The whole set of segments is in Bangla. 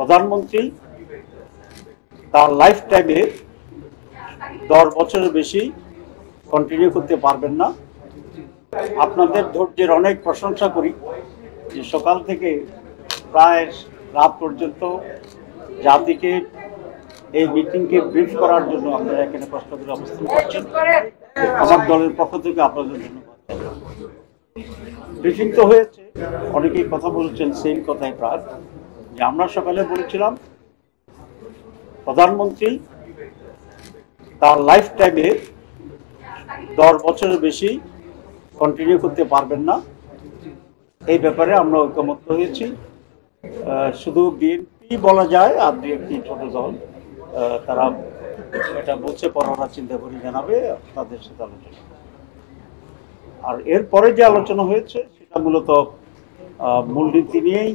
প্রধানমন্ত্রী তার লাইফ টাইমে 10 বছরের বেশি কন্টিনিউ করতে পারবেন না। আপনাদের ধৈর্যের অনেক প্রশংসা করি যে সকাল থেকে প্রায় রাত পর্যন্ত জাতিকে এই মিটিংকে ব্রিফ করার জন্য আপনারা এখানে কষ্ট করে অবস্থান করছেন। আমার দলের পক্ষ থেকে আপনাদের ধন্যবাদ। ব্রিফিং তো হয়েছে, অনেকেই কথা বলেছেন সেম কথাই প্রায়, যে আমরা সকালে বলেছিলাম প্রধানমন্ত্রী তার লাইফ টাইমে 10 বছরের বেশি কন্টিনিউ করতে পারবেন না। এই ব্যাপারে আমরা ঐকমত্য হয়েছি। শুধু বিএনপি বলা যায় আর দু একটি ছোট দল তারা এটা বলছে, পররা চিন্তা করে জানাবে তাদের সাথে আলোচনা। আর এরপরে যে আলোচনা হয়েছে সেটা মূলত মূলনীতি নিয়েই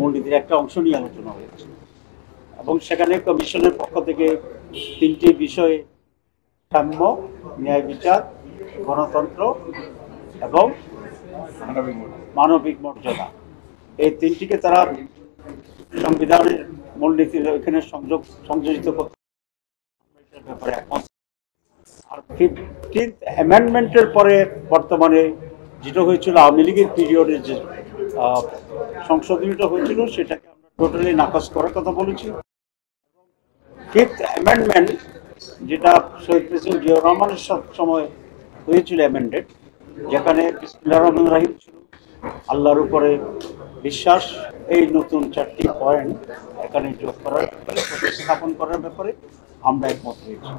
মূলনীতির একটা অংশ নিয়ে আলোচনা হয়েছে এবং সেখানে কমিশনের পক্ষ থেকে 3টি বিষয়ে সাম্য, ন্যায় বিচার, গণতন্ত্র এবং মানবিক মর্যাদা, এই 3টিকে তারা সংবিধানের মূলনীতির এখানে সংযোজিত করতে ব্যাপারে একমত। আর 15th অ্যামেন্ডমেন্টের পরে বর্তমানে যেটা হয়েছিল আওয়ামী লীগের পিরিয়ডে যে সংশোধনীটা হয়েছিল সেটাকে আমরা টোটালি নাকচ করার কথা বলেছি। 5th অ্যামেন্ডমেন্ট যেটা শহীদ প্রেসিডেন্ট জিয়াউর রহমানের সময় হয়েছিল অ্যামেন্ডেড, যেখানে বিসমিল্লাহির রহমানির রহিম ছিল, আল্লাহর উপরে বিশ্বাস, এই নতুন 4টি পয়েন্ট এখানে যোগ করার ব্যাপারে, প্রতিস্থাপন করার ব্যাপারে আমরা একমত হয়েছি।